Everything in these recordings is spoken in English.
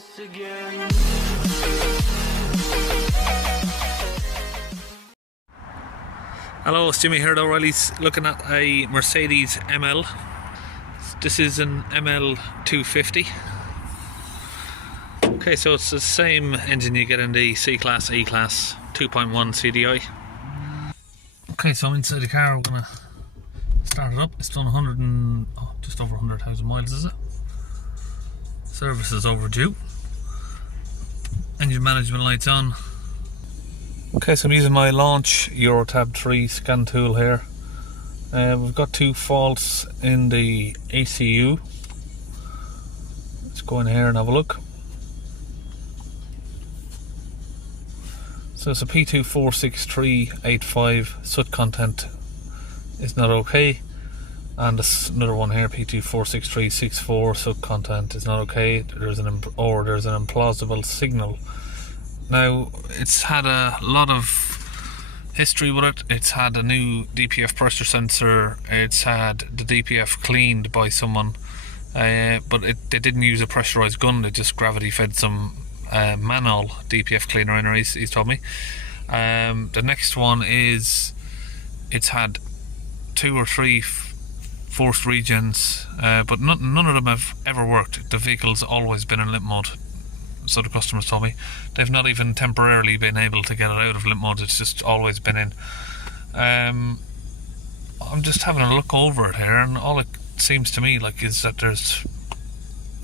once again. Hello, it's Jimmy here at O'Reilly's, looking at a Mercedes ML. This is an ML250. Okay, so it's the same engine you get in the C-Class, E-Class 2.1 CDI. Okay, so I'm inside the car. We're gonna start it up. It's done just over 100,000 miles, is it? Service is overdue. Engine management lights on. Okay, so I'm using my Launch Eurotab 3 scan tool here. We've got two faults in the ECU. Let's go in here and have a look. So it's a P246385, soot content is not okay. And there's another one here, P246364, soot content is not okay. There's an implausible signal. Now, it's had a lot of history with it. It's had a new DPF pressure sensor. It's had the DPF cleaned by someone, but they didn't use a pressurized gun. They just gravity fed some manual DPF cleaner in there, he's told me. The next one is it's had 2 or 3 forced regens, but none of them have ever worked. The vehicle's always been in limp mode, so the customers told me. They've not even temporarily been able to get it out of limp mode. It's just always been in. I'm just having a look over it here, and all it seems to me like is that there's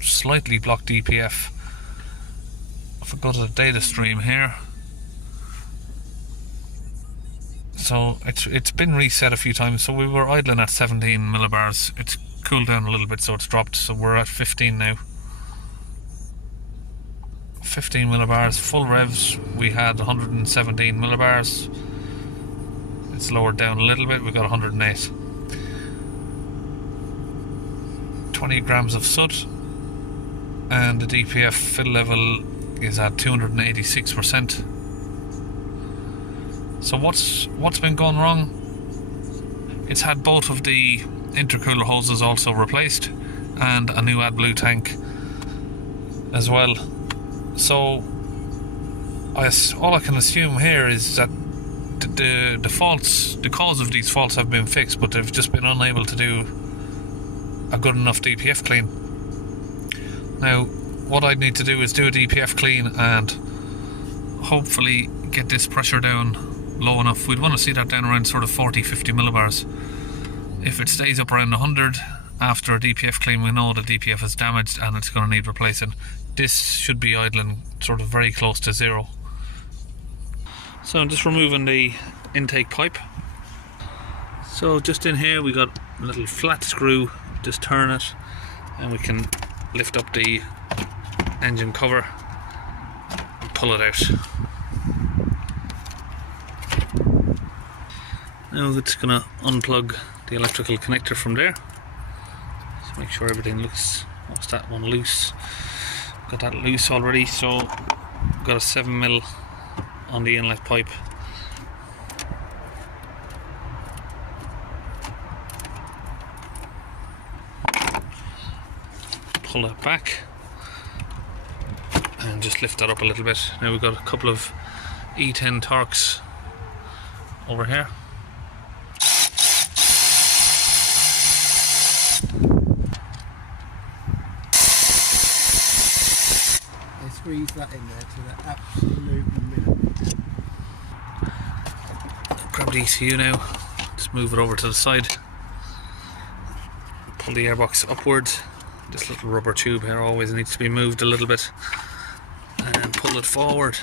slightly blocked DPF. If I go to the data stream here, so it's been reset a few times. So we were idling at 17 millibars. It's cooled down a little bit, so it's dropped. So we're at 15 now. 15 millibars. Full revs, we had 117 millibars. It's lowered down a little bit. We got 108. 20 grams of soot, and the DPF fill level is at 286%. So what's been going wrong? It's had both of the intercooler hoses also replaced and a new AdBlue tank as well. So all I can assume here is that the faults, the cause of these faults have been fixed, but they've just been unable to do a good enough DPF clean. Now, what I'd need to do is do a DPF clean and hopefully get this pressure down low enough. We'd want to see that down around sort of 40-50 millibars. If it stays up around 100 after a DPF clean, we know the DPF is damaged and it's going to need replacing. This should be idling sort of very close to zero. So I'm just removing the intake pipe. So just in here we got a little flat screw. Just turn it and we can lift up the engine cover and pull it out. Now it's going to unplug the electrical connector from there. Just make sure everything looks, what's that one, loose. Got that loose already, so got a 7mm on the inlet pipe. Pull that back and just lift that up a little bit. Now we've got a couple of E10 Torx over here. Squeeze that in there to the absolute minimum. Grab the ECU now, just move it over to the side. Pull the airbox upwards. This little rubber tube here always needs to be moved a little bit. And pull it forward.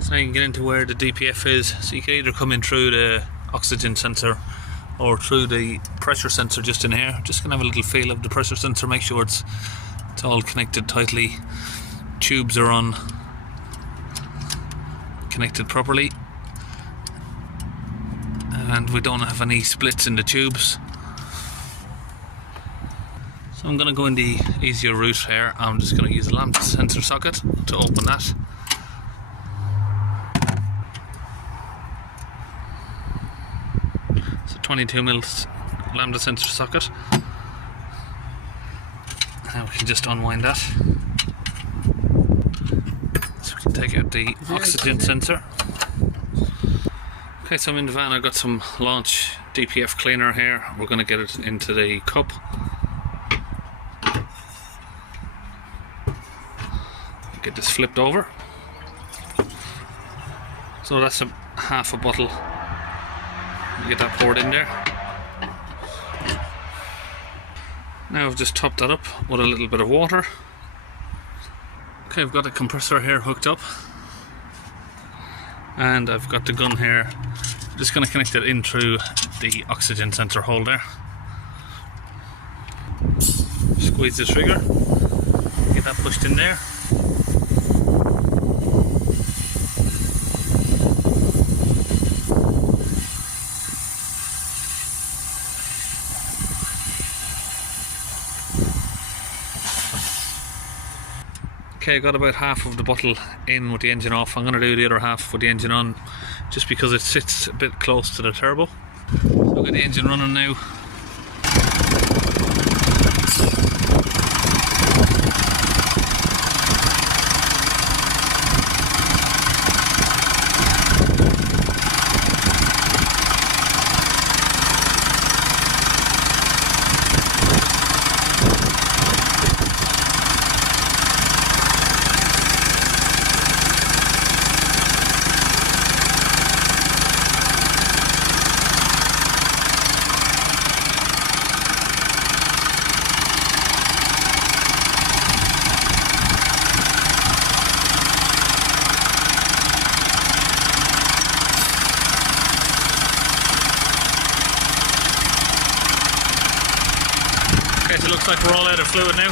So now you can get into where the DPF is. So you can either come in through the oxygen sensor or through the pressure sensor just in here. Just gonna have a little feel of the pressure sensor, make sure it's all connected tightly. Tubes are on, connected properly, and we don't have any splits in the tubes. So I'm going to go in the easier route here. I'm just going to use a lambda sensor socket to open that. So 22mm lambda sensor socket. And we can just unwind that. So we can take out the oxygen sensor. Okay, so I'm in the van. I've got some launch DPF cleaner here. We're going to get it into the cup. Get this flipped over. So that's a half a bottle. You get that poured in there. Now I've just topped that up with a little bit of water. Okay, I've got the compressor here hooked up. And I've got the gun here. I'm just going to connect it in through the oxygen sensor hole there. Squeeze the trigger. Get that pushed in there. Okay, I got about half of the bottle in with the engine off. I'm going to do the other half with the engine on, just because it sits a bit close to the turbo. So I've got the engine running now. Okay, so it looks like we're all out of fluid now.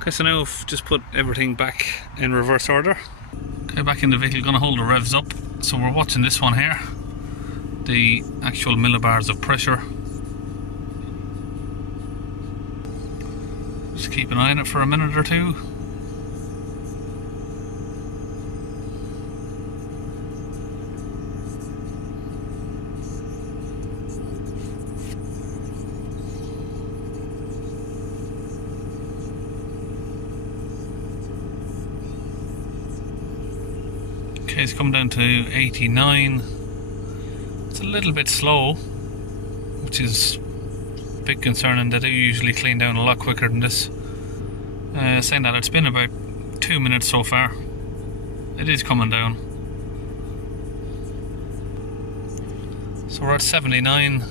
Okay, so now I've just put everything back in reverse order. Okay, back in the vehicle, gonna hold the revs up. So we're watching this one here, the actual millibars of pressure. Just keep an eye on it for a minute or two. Okay, it's come down to 89. It's a little bit slow, which is a bit concerning. They do usually clean down a lot quicker than this. Saying that, it's been about 2 minutes so far. It is coming down. So we're at 79.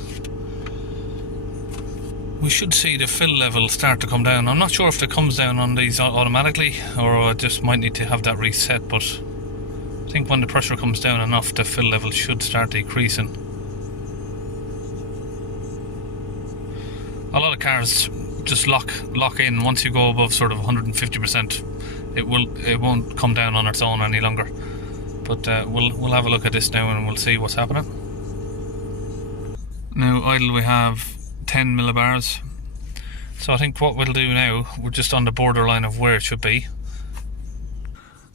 We should see the fill level start to come down. I'm not sure if it comes down on these automatically, or I just might need to have that reset, but I think when the pressure comes down enough, the fill level should start decreasing. A lot of cars just lock in once you go above sort of 150%. It won't come down on its own any longer. But we'll have a look at this now and we'll see what's happening. Now idle we have 10 millibars. So I think what we'll do now, we're just on the borderline of where it should be.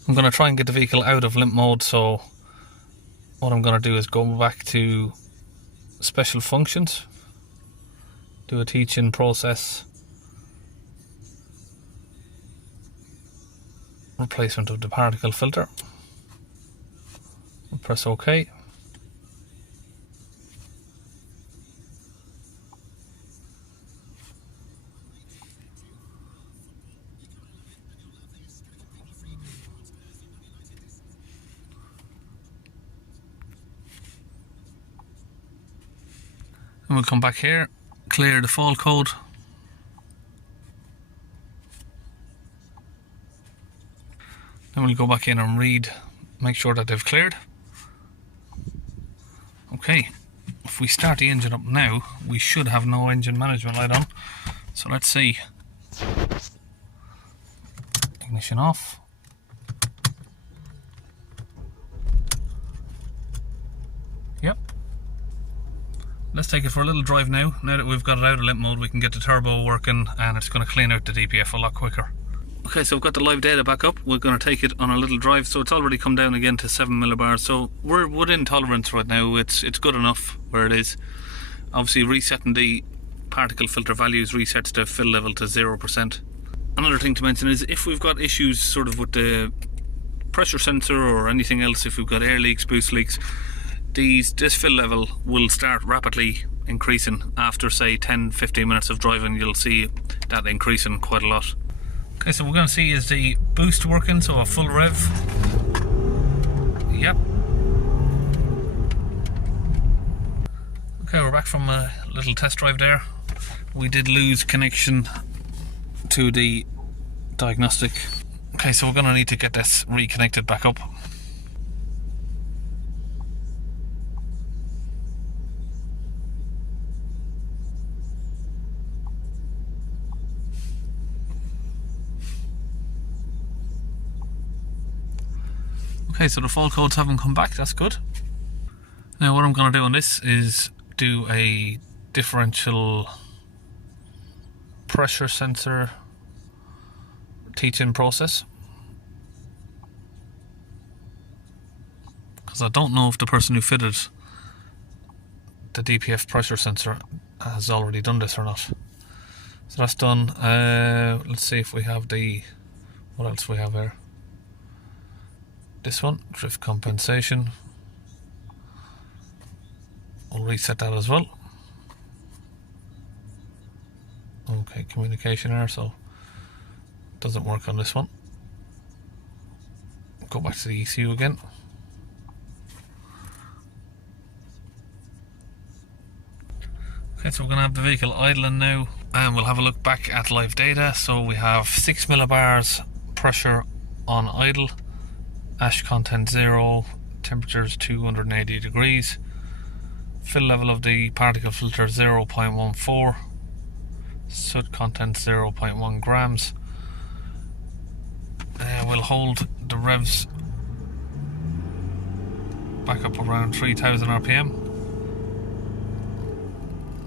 I'm going to try and get the vehicle out of limp mode, so what I'm going to do is go back to special functions, do a teach-in process, replacement of the particle filter. We'll press OK. And we'll come back here, clear the fault code. Then we'll go back in and read, make sure that they've cleared. Okay, if we start the engine up now, we should have no engine management light on. So let's see. Ignition off. Yep. Let's take it for a little drive now. Now that we've got it out of limp mode, we can get the turbo working and it's going to clean out the DPF a lot quicker. Okay, so we've got the live data back up. We're going to take it on a little drive. So it's already come down again to 7 millibars. So we're within tolerance right now. It's good enough where it is. Obviously resetting the particle filter values resets the fill level to 0%. Another thing to mention is if we've got issues sort of with the pressure sensor or anything else, if we've got air leaks, boost leaks, this fill level will start rapidly increasing. After say 10-15 minutes of driving, you'll see that increasing quite a lot. Okay, so we're going to see is the boost working, so a full rev. Yep. Okay, we're back from a little test drive there. We did lose connection to the diagnostic. Okay, so we're going to need to get this reconnected back up. Okay, so the fault codes haven't come back, that's good. Now what I'm going to do on this is do a differential pressure sensor teach-in process. Because I don't know if the person who fitted the DPF pressure sensor has already done this or not. So that's done. Let's see if we have what else we have here. This one, drift compensation. I'll reset that as well. Okay, communication error, so it doesn't work on this one. Go back to the ECU again. Okay, so we're going to have the vehicle idling now, and we'll have a look back at live data. So we have 6 millibars pressure on idle. Ash content 0, temperatures 280 degrees, fill level of the particle filter 0.14, soot content 0.1 grams. We'll hold the revs back up around 3000 RPM.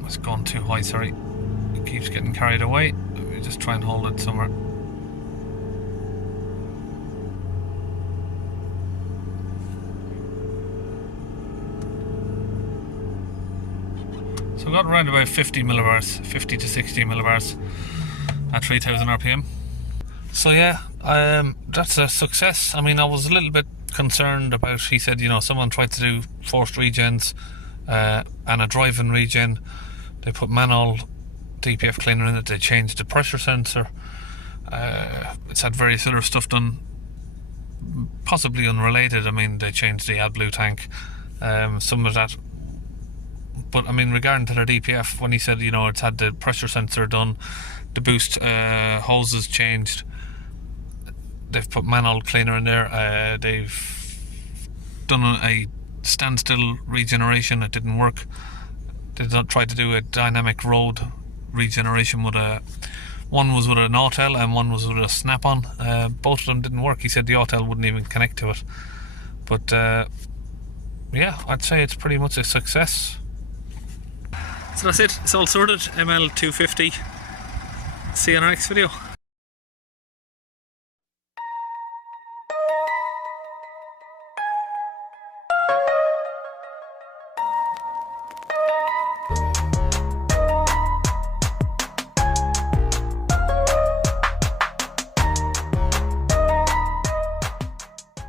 It's gone too high, sorry. It keeps getting carried away. Let me just try and hold it somewhere. So we got around about 50 millibars, 50 to 60 millibars at 3000 RPM. So yeah, that's a success. I mean, I was a little bit concerned about, he said, you know, someone tried to do forced regens and a drive-in regen. They put manual DPF cleaner in it, they changed the pressure sensor. It's had various other stuff done, possibly unrelated. I mean, they changed the AdBlue tank, some of that. But I mean, regarding to their DPF, when he said, you know, it's had the pressure sensor done, the boost hoses changed, they've put manual cleaner in there, they've done a standstill regeneration, it didn't work. They tried to do a dynamic road regeneration with one was with an autel and one was with a snap-on. Both of them didn't work. He said the autel wouldn't even connect to it. But yeah, I'd say it's pretty much a success. So that's it, it's all sorted. ML250. See you in our next video.